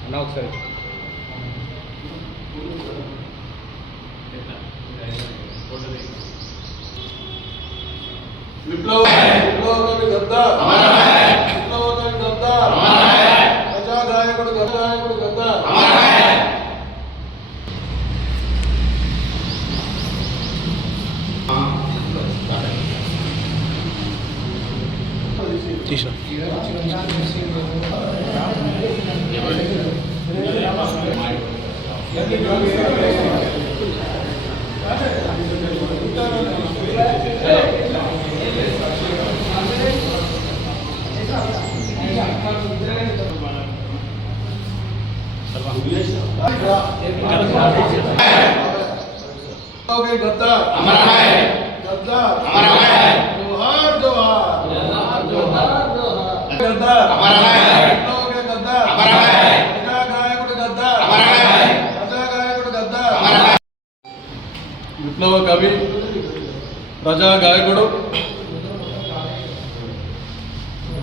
అన్న ఒకసారి. విప్లవ విప్లవకారి గద్దా విప్లవకారి గద్దా ప్రజాదాయకుడు గద్దాయకుడు जी सर गद्दार हमारा है गद्दार हमारा విప్లవ కవి ప్రజా గాయకుడు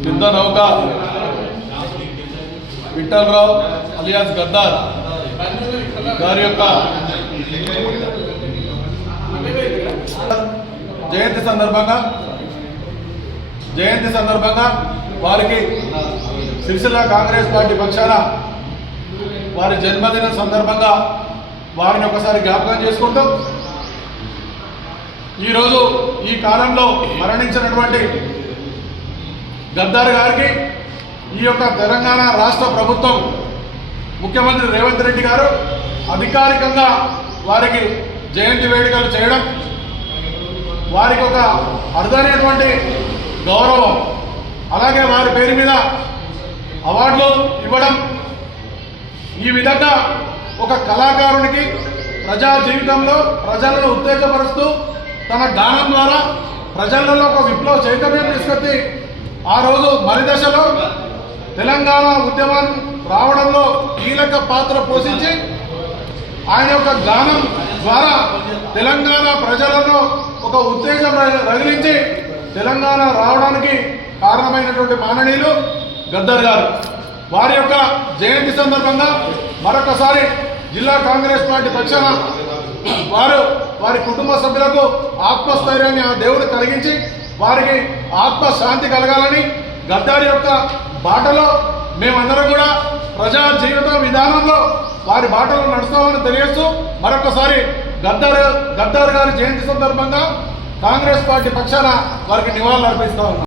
నింద నౌక విఠలరావు అలియాస్ గద్దార్ గారి యొక్క జయంతి సందర్భంగా జయంతి సందర్భంగా వారికి సిరిసిల్ల కాంగ్రెస్ పార్టీ పక్షాన వారి జన్మదిన సందర్భంగా వారిని ఒకసారి జ్ఞాపకం చేసుకుంటూ ఈరోజు ఈ కాలంలో మరణించినటువంటి గద్దార్ గారికి ఈ యొక్క తెలంగాణ రాష్ట్ర ప్రభుత్వం ముఖ్యమంత్రి రేవంత్ రెడ్డి గారు అధికారికంగా వారికి జయంతి వేడుకలు చేయడం వారికి ఒక అరుదైనటువంటి గౌరవం అలాగే వారి పేరు మీద అవార్డులు ఇవ్వడం ఈ విధంగా ఒక కళాకారునికి ప్రజా జీవితంలో ప్రజలను ఉత్తేజపరుస్తూ తన గానం ద్వారా ప్రజలలో ఒక విప్లవ చైతన్యం తీసుకొచ్చి ఆ రోజు మరి దశలో తెలంగాణ ఉద్యమం రావడంలో కీలక పాత్ర పోషించి ఆయన యొక్క గానం ద్వారా తెలంగాణ ప్రజలలో ఒక ఉత్తేజం రగిలించి తెలంగాణ రావడానికి కారణమైనటువంటి మాననీయులు గద్దర్ గారు. వారి యొక్క జయంతి సందర్భంగా మరొకసారి జిల్లా కాంగ్రెస్ పార్టీ పక్షాన వారు వారి కుటుంబ సభ్యులకు ఆత్మస్థైర్యాన్ని ఆ దేవుడు కలిగించి వారికి ఆత్మశాంతి కలగాలని గద్దారి యొక్క బాటలో మేమందరం కూడా ప్రజా జీవిత విధానంలో వారి బాటలో నడుస్తామని తెలియస్తూ మరొకసారి గద్దారు గద్దారు గారి జయంతి సందర్భంగా కాంగ్రెస్ పార్టీ పక్షాన వారికి నివాళులు అర్పిస్తా ఉన్నాం.